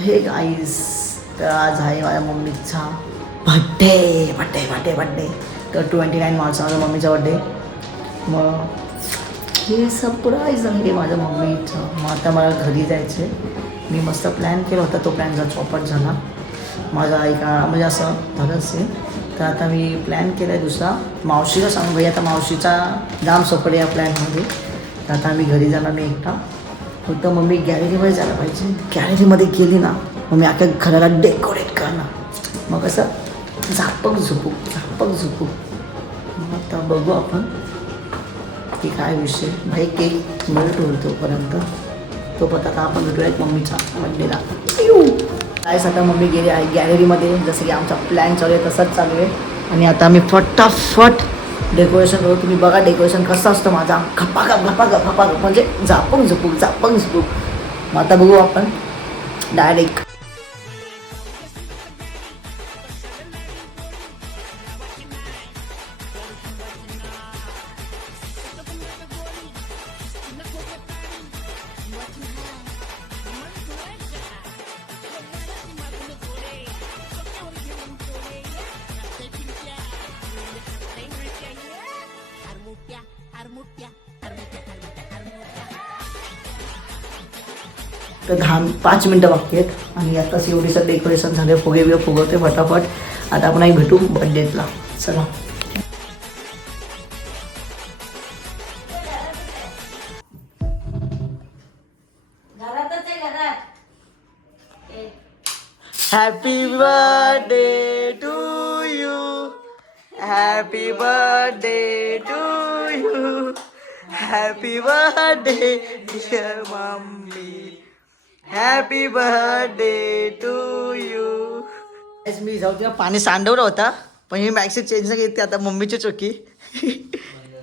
Hey guys, तर आज आहे माझ्या मम्मीचा बड्डे बड्डे बड्डे बड्डे तर 29 मार्च माझ्या मम्मीचा बड्डे. मग हे सरप्राईज आहे माझ्या मम्मीचं. मग आता मला घरी जायचं आहे. मी मस्त प्लॅन केला होता, तो प्लॅन जर चौपट झाला. माझा ऐका म्हणजे असं झालं असेल. तर आता मी प्लॅन केला आहे दुसरा. मावशीला सांगू भाई, आता मावशीचा जाम सपड या प्लॅनमध्ये. तर आता आम्ही घरी जाणार नाही एकटा. फक्त मम्मी गॅलरीमध्ये जायला पाहिजे. गॅलरीमध्ये गेली ना मग मी अख्या घराला डेकोरेट करणार. मग असं झापक झुपू. मग आता बघू आपण की काय विषय. भाई केक मेल्ट होईल तोपर्यंत आता आपण भेटूया एक मम्मीचा बड्डेला. कायच आता मम्मी गेली आहे गॅलरीमध्ये. जसं की आमचा प्लॅन चालू आहे तसाच चालू आहे. आणि आता आम्ही फटाफट डेकोरेशन करू. तुम्ही बघा डेकोरेशन कसं असतं माझा. घपाघप म्हणजे झापक झुपूक. मग आता बघू आपण डायरेक्ट. तर 5 मिनटं बाकी आहेत आणि आताच एवढीचं डेकोरेशन झाले. फुगे फुगवते फटाफट. आता आपण भेटू बड्डेला. चला. Happy birthday to you. Happy birthday to you. Happy birthday dear mummy. Happy birthday to you. मी जाऊ तेव्हा पाणी सांडवलं होता पण ही मॅक्सी चेंज नाही घेते. आता मम्मीची चुकी.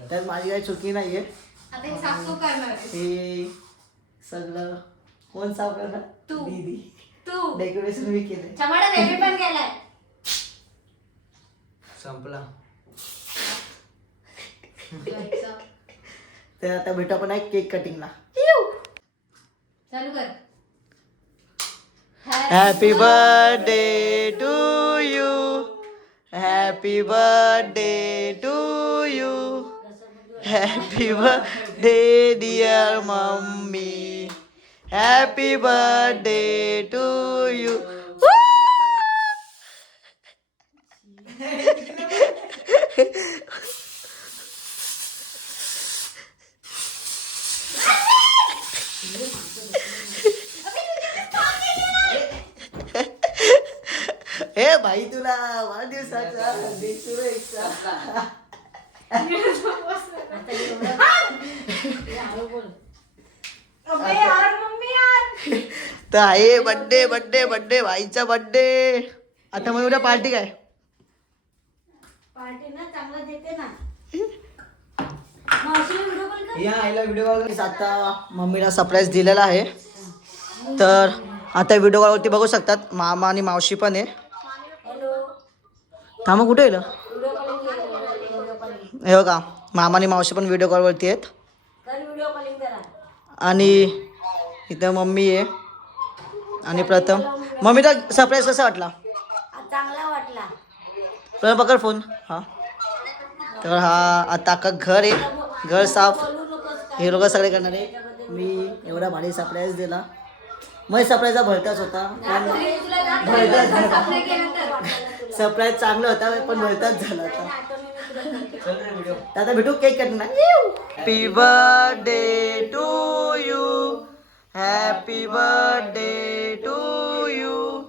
त्यात माझी काही चुकी नाहीये. हे सगळं कोण साफ करणार? तू. दीदी. तू. डेकोरेशन मी केलंय. संपला. तर आता भेटू आपण एक केक कटिंगला. चालू कर. Happy birthday to you. Happy birthday to you. Happy birthday dear mummy. Happy birthday to you. हे भाई तुला वाढदिवसाचा तर आहे बड्डे भाईचा बड्डे. आता मग उद्या पार्टी काय? पार्टी ना चांगला देते ना. या आईला व्हिडिओ कॉल. आता मम्मीला सरप्राईज दिलेला आहे. तर आता व्हिडिओ कॉलवरती बघू शकतात मामा आणि मावशी पण आहे. थांबा कुठे येईल हे बघा. मामा आणि मावशी पण व्हिडिओ कॉलवरती आहेत. आणि इथं मम्मी आहे आणि प्रथम. मम्मीचा सरप्राईज कसा वाटला? चांगला वाटला. प्रथम पकड फोन. हा तर हा आता अख्खा घर आहे. घर साफ हे लोक सगळे करणार आहे. मी एवढा भारी सरप्राईज दिला. मग सरप्राईजचा भलताच होता. सरप्राईज चांगला होता पण भलताच झाला होता. आता भेटू केक कटणार. Happy birthday to you. Happy birthday to you.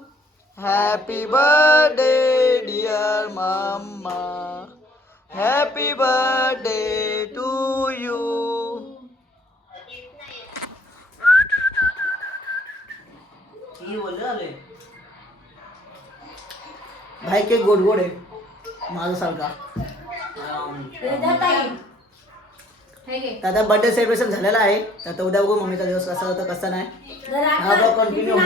Happy birthday dear mamma. Happy birthday to you. भाई केक गोड गोड आहे माझ्यासारखा. आता बर्थडे सेलिब्रेशन झालेला आहे. आता उद्या बघू मम्मीचा दिवस कसा होता कसा नाही. हा ब्लॉग कंटिन्यू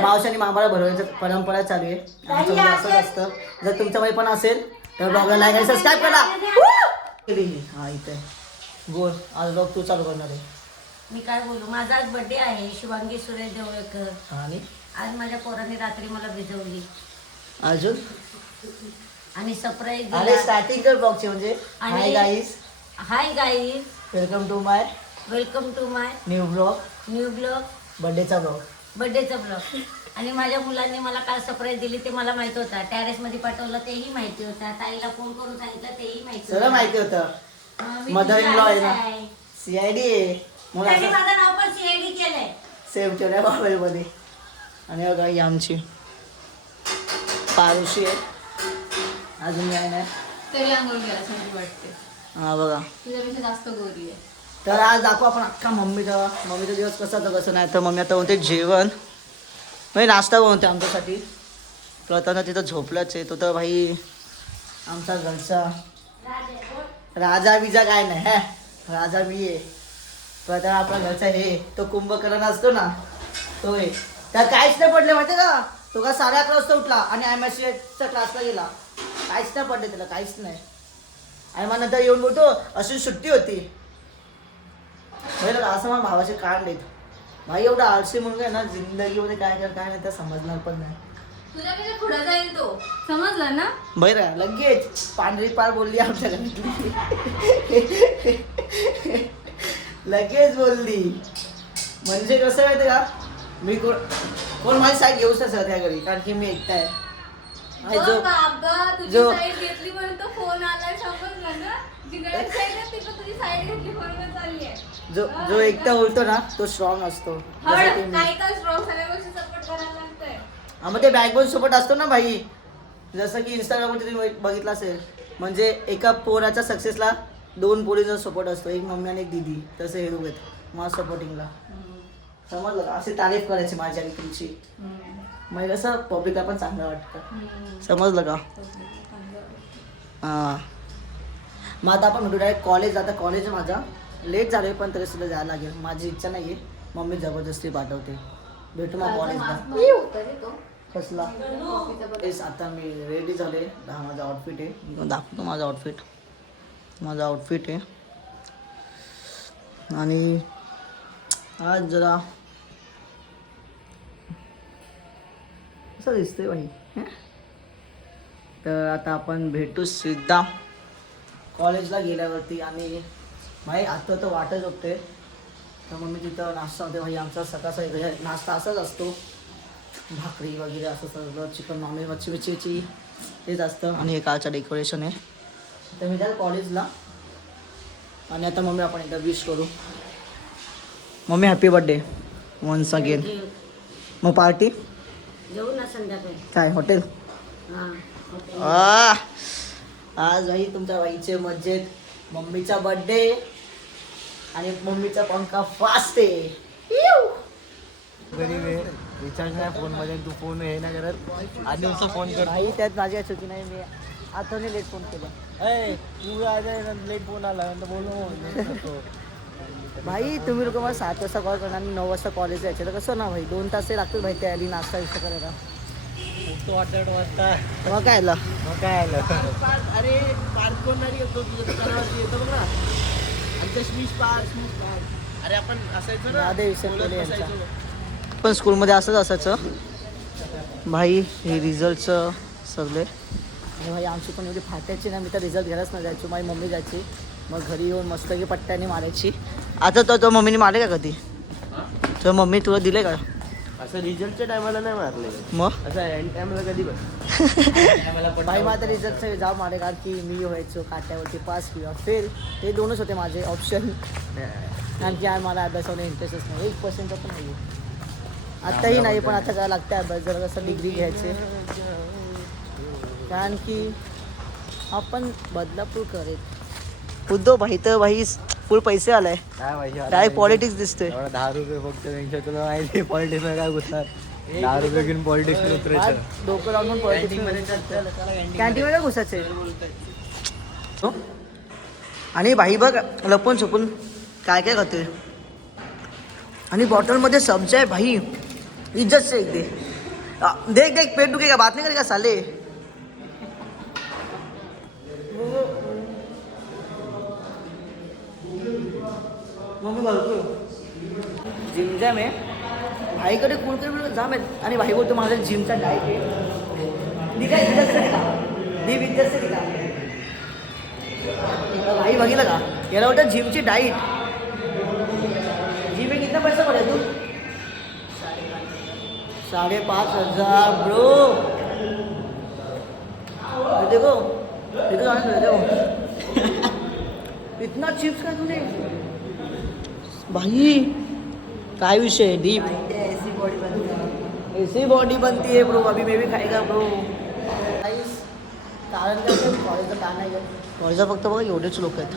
मावशी आणि मामाला भरवायचं परंपरा चालू आहे. आमच्यामध्ये असंच असतं. जर तुमच्यामध्ये पण असेल तर ब्लॉगला लाईक आणि सबस्क्राईब करा. हा इथे बोल. आज ब्लॉग तू चालू करणार आहे. मी काय बोलू, माझा आज बर्थडे आहे. शुभांगी सुरेश देवळकर. आणि आज माझ्या पोरांनी रात्री मला भिजवली अजून आणि सरप्राईज अरे स्टार्टिंग कर ब्लॉगचे म्हणजे आणि- hi guys hi guys, welcome to my welcome to my new blog new blog, बर्थडेचा ब्लॉग. बर्थडेचा ब्लॉग. आणि माझ्या मुलांनी मला काय सरप्राईज दिली ते मला माहित होतं. टेरेसमध्ये पाठवलं तेही माहिती होतं. ताईला फोन करून सांगितलं तेही माहिती सगळं माहिती होतं. मी मदर इन लॉ आहे ना, आहे. CID आहे म्हणून त्यांनी असं माझं नाव पण CID केलंय. सेव्ह केलंय मोबाईलमध्ये. आणि बघा ही आमची पारुशी आहे. अजून काय नाही. तरी आंघोळ केला संधी वाटते. हा बघा. तुझ्यापेक्षा जास्त गोरी आहे. तर आज दाखवू आपण अख्खा मम्मीचा दिवस कसा तर कसं नाही. तर मम्मी आता म्हणते जेवण म्हणजे नाश्ता बनवते आमच्यासाठी. तर आता तिथं झोपलंच आहे. तो तर भाई आमचा घरचा राजा विजा काय नाही है, राजा मी आहे. तो आता आपला घरचा हे तो कुंभकर्ण असतो ना तो आहे. त्यात काहीच नाही पडले माहिती का. तो का 11:30 वाजता उठला आणि MSCचा क्लासला गेला. काहीच नाही पडले त्याला, काहीच नाही. आणि मग नंतर येऊन बोलतो अशी सुट्टी होती. बरं असं मला भावाचे काढ देत भाई. एवढा आळशी म्हणून काय ना जिंदगीमध्ये काय कर काय नाही तर समजणार पण नाही. तुझ्यापेक्षा पुढे जाईल तो, समजला ना. बरं लगेच पांढरी पार बोलली आमच्या घरातली. लगेच बोलली. म्हणजे कसं माहिती का, मी कोण माझी साईड घेऊच नाही त्या घरी, कारण की मी एकटा आहे. आणि बघ बाबा, तुझी जो- साईड घेतली म्हणून तो फोन आलाय, समजला ना. जिकडे साईड आहे ती पण तुझी साईड घेतली म्हणून चालली आहे. जो एकटा बोलतो ना तो स्ट्रॉंग असतो. जसं की मी. काय काय स्ट्रॉंग सगळ्या गोष्टी सपोर्ट करायला लागतंय. हा मग ते बॅकबोन सपोर्ट असतो ना भाई. जसं की इंस्टाग्रामवर तुम्ही बघितलं असेल, म्हणजे एका पोराच्या सक्सेसला 2 पोरींचा सपोर्ट असतो, एक मम्मी आणि एक दीदी. तसं हे दोघं मला सपोर्टिंगला. समजलं का, असे तारीफ करायची माझी आणि तुमची. मग कसं पब्लिकला पण चांगलं वाटतं. समजलं का. हां मग आता आपण म्हणतो डायरेक्ट कॉलेज. आता कॉलेज माझा लेट झालं पण तरी सुद्धा जायला लागेल. माझी इच्छा नाही आहे, मम्मी जबरदस्ती पाठवते. भेटू मग कॉलेजला. कसला तेच. आता मी रेडी झाले. हा माझा आउटफिट आहे, दाखवतो माझा आउटफिट आहे. आणि आज जरा असं दिसतंय भाई. तर आता आपण भेटू सिद्धा कॉलेजला गेल्यावरती. आणि भाई आता तर वाटच बघते. तर मग मी तिथं नाश्ता होते भाई. आमचा सकाळचा नाश्ता असाच असतो, भाकरी वगैरे असं सगळं, चिकन नॉनव्हेज मच्छी तेच असतं. आणि हे कालचं डेकोरेशन आहे. तर मी जाईल कॉलेजला. आणि आता मम्मी आपण एकदा विश करू. Mummy happy birthday once again. मग पार्टी जेवू ना संध्याकाळी. काय हॉटेल. हा. आज भाई तुमच्या बाईचे मज्जेत मम्मीचा बर्थडे. आणि मम्मीचा पंखा फास्ट आहे. गरीब आहे, रिचार्ज नाही फोनमध्ये, तू फोन हे नाही करत. आधी नुसतं फोन कर. भाई त्यात माझी काय चुकी नाही. मी आताने लेट फोन केला. ए तू आज लेट फोन आला नंतर बोलू. भाई तुम्ही लोक मला 7 वाजता कॉल करणार आणि 9 वाजता कॉलेज जायचे. तर कसं ना भाई 2 तास लागतात भाई त्या आधी नाश्ता विश्ता करायला. तू वाटता तेव्हा काय आला. मग काय आलं. अरे पार्क कोणतरी येतो तुझ्या दुकानावरती येतो बघ ना. आमच्या स्मिश पार्क. अरे आपण असायचो ना, राधे विषय बोलत कोले यांचा. बसायचो. पण स्कूलमध्ये असंच असायचं भाई. हे रिझल्टचं सगळे. आणि भाई आमची पण एवढी फाटायची ना, मी तर रिझल्ट घ्यायलाच नाही जायचो. माझी मम्मी जायची, मग घरी येऊन मस्त की पट्ट्याने मारायची. आता तो मम्मीने मारले का कधी. तर मम्मी तुला दिले का असं रिझल्टच्या टायमाला नाही मारले, मग. असं एंड टाइमला कधी पण. भाई माझा रिझल्टचं जाऊ मारे, कारण की मी व्हायचो काट्यावरती पास किंवा फेल. ते 2च होते माझे ऑप्शन. कारण की मला अभ्यासामध्ये इंटरेस्टच नाही, 1% पण नाही. आत्ताही नाही, पण आता काय लागतं अभ्यास जरा कसं डिग्री घ्यायचे. कारण की आपण बदलापूर करेल उद्धव भाई. तर भाई फुल पैसे आलाय. काय माहिती डायरेक्ट पॉलिटिक्स दिसतोय. 10 रुपये फक्त त्यांच्या. तुला माहिती पॉलिटिक्स मध्ये काय घुसणार. 10 रुपये घेऊन पॉलिटिक्स उतरायचं. डोकं लावून पॉलिटिक्स कॅन्टीनमध्ये घुसायचे. आणि भाई बघ लपून छपून काय काय खाते. आणि बॉटलमध्ये सब्जी आहे भाई. इज्जत से एक दे. देख देख पेट दुखेगा, बात नहीं करेगा साले. मम्मी बोलतो जिम जॅम आहे भाईकडे कोणतरी जाम आहेत आणि भाई बोलतो माझा जिमचा डाएट आहे ठीक आहे विद्यार्थी का मी विद्यार्थी का भाई बघितलं का याला वाटतं जिमची डाईट जिम में कितना पैसा पड़े तू 5,500 ब्रो देखो इतना चिप्स का तूने भाई काय विषय डीप ऐसी बॉडी बनती है ब्रो अभी मैं भी खाएगा ब्रो कारण काय कॉलेजचं का नाही कॉलेजला फक्त बघा एवढेच लोक आहेत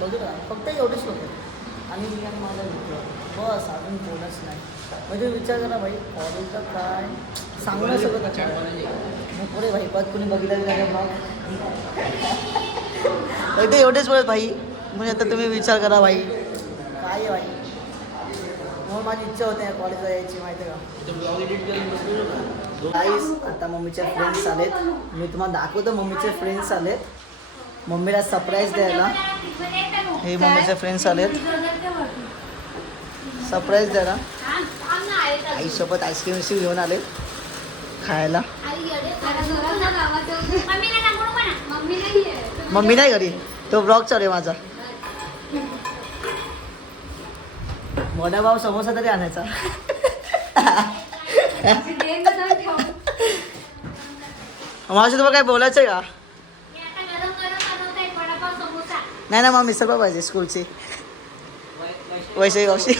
बघू ना फक्त एवढेच लोक आहेत आणि मी आणि माझा मित्र बस अजून कोणच नाही म्हणजे विचार करा भाई कॉलेजला काय सांगणं सगळं मग पुढे भाई पद कुणी बघितलं नाही मग फक्त एवढेच वेळ भाई म्हणजे आता तुम्ही विचार करा भाई काय आहे भाई मग माझी इच्छा होते कॉलेजला यायची माहिती आहे का गाईस आता मम्मीचे फ्रेंड्स आलेत मी तुम्हाला दाखवतो मम्मीचे फ्रेंड्स आलेत मम्मीला सरप्राईज द्यायला हे मम्मीचे फ्रेंड्स आलेत सरप्राईज द्यायला आईसोबत आईस्क्रीम विस्क्रीम घेऊन आले खायला मम्मी नाही घरी तो ब्लॉग चालू आहे माझा वडापाव समोसा तरी आणायचा माझं तुम्हाला काय बोलायचं आहे का नाही ना मग मिसळ पाहिजे स्कूलची वैशाली गावशी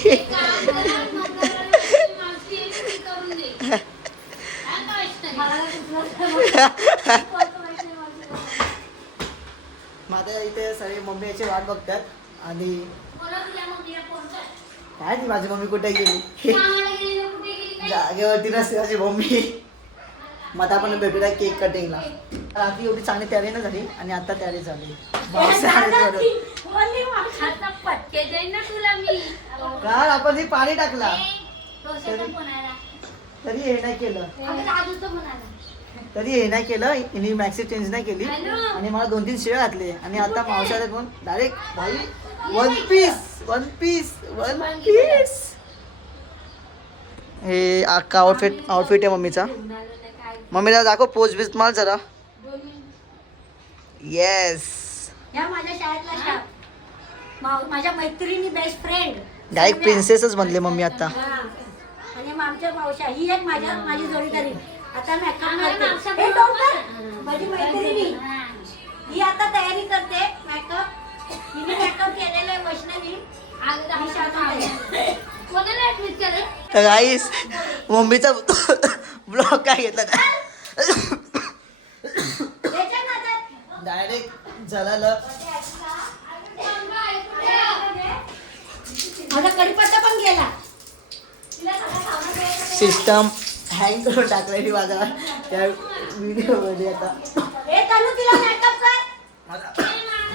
माझ्या इथे सगळे मम्मी याची वाट बघतात आणि काय ती माझी मम्मी कुठे गेली जागेवरती नसते माझी मम्मी मग आपण भेटूया केक कटिंगला रात्री एवढी चांगली तयारी नाही झाली आणि आता तयारी झाली काय आपण हे पाणी टाकला तरी हे नाही केलं तरी हे नाही केलं हिने मॅक्सी चेंज नाही केली आणि मला 2-3 शिव्या घातले आणि आता मावशाला कोण डायरेक्ट भाई वन पीस हे अख्खा आउटफिट आहे मम्मीचा मम्मीला दाखव पोस्ट बीस माल जरा येस या माझ्या शाळेतला स्टाफ माझ्या मैत्रिणी बेस्ट फ्रेंड डायरेक्ट प्रिन्सेसच बनले मम्मी आता आणि आमच्या मावशा ही एक माझी जोडीदारी आता मेकअप माझी मैत्रिणी ही आता तयारी करते मेकअप हिने मेकअप केलेला आहे वैष्णवी तर गाईस मम्मीचा ब्लॉग काय घेतला डायरेक्ट झाला माझा कढीपत्ता पण गेला सिस्टम हँग करून टाकलेली माझा त्या व्हिडिओमध्ये आता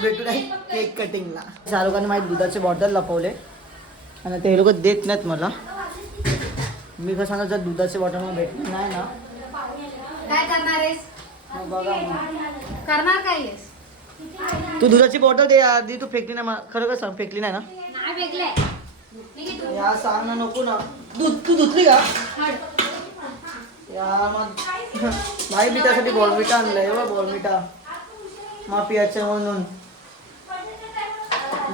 भेटू नाही केक कटिंगला शाहरुखाने माझी दुधाचे बॉटल लपवले आणि ते लोक देत नाहीत मला मी कसं सांगा जर दुधाचे बॉटल मला भेटले नाही ना काय करणार आहेस मग बघा करणार काय तू दुधाची बॉटल दे आधी तू फेकली नाही खरं का सांग फेकली नाही ना नाही वेगळे या सांग ना नको ना तू धुतली का या मग भाई मी त्यासाठी बॉर्नविटा आणलंय बॉर्नविटा मग पियाचं म्हणून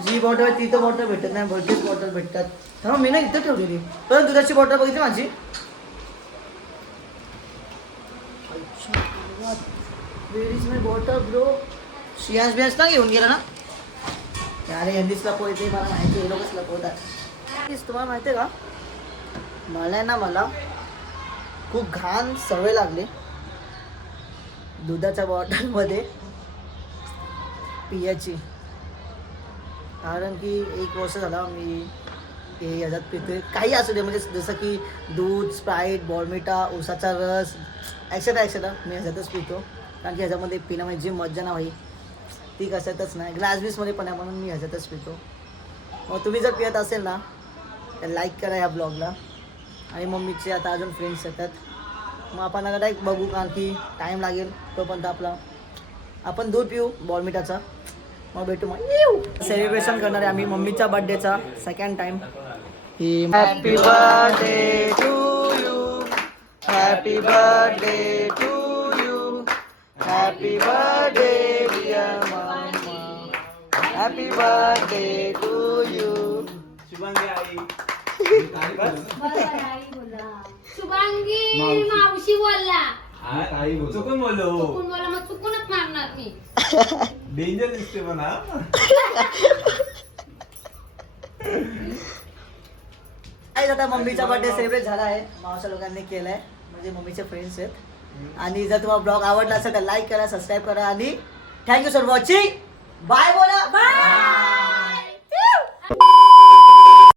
जी बॉटल ती तर बॉटल भेटत नाही भरतीच बॉटल भेटतात हा मी ना इथं ठेवलेली पण दुधाची बॉटल बघितली माझी where is my bottle bro शियास बियास ना घेऊन गेला ना अरे यांनीच लपवते मला माहिती हे लोकच लपवतात तुम्हाला माहिती आहे का मला खूप घाण सवय लागली दुधाच्या बॉटलमध्ये पियाची कारण की 1 वर्ष झाला मी हे ह्याच्यात पितोय काही असू दे म्हणजे जसं की दूध स्प्राईट बॉर्मिटा उसाचा रस ॲक्सेट्रा मी ह्याच्यातच पितो कारण की ह्याच्यामध्ये पिण्यामध्ये जी मज्जा ना भाई ती कशातच नाही ग्लास बीसमध्ये पण आहे म्हणून मी ह्याच्यातच पितो मग तुम्ही जर पित असेल ना तर लाईक करा ह्या ब्लॉगला आणि मम्मीचे आता अजून फ्रेंड्स येतात मग आपण आता डायरेक्ट बघू कारण की टाईम लागेल तोपर्यंत आपण दूध पिऊ बॉर्मिटाचा मग भेटू मग सेलिब्रेशन करणार आहे आम्ही मम्मीच्या बड्डेचा 2nd time happy birthday to you, happy birthday to you, happy birthday dear mamma, happy birthday to you. Shubhangi मावशी बोलला. चुकून बोललो. चुकून बोला मग चुकूनच मारणार मी. डेंजर दिसते पण हा. आता मम्मीचा बर्थडे सेलिब्रेट झाला आहे, मावसा लोकांनी केलाय, म्हणजे मम्मीचे फ्रेंड्स आहेत. आणि जर तुम्हाला ब्लॉग आवडला असेल तर लाईक करा, सबस्क्राईब करा आणि थँक्यू फॉर वॉचिंग. बाय बोला. बाय.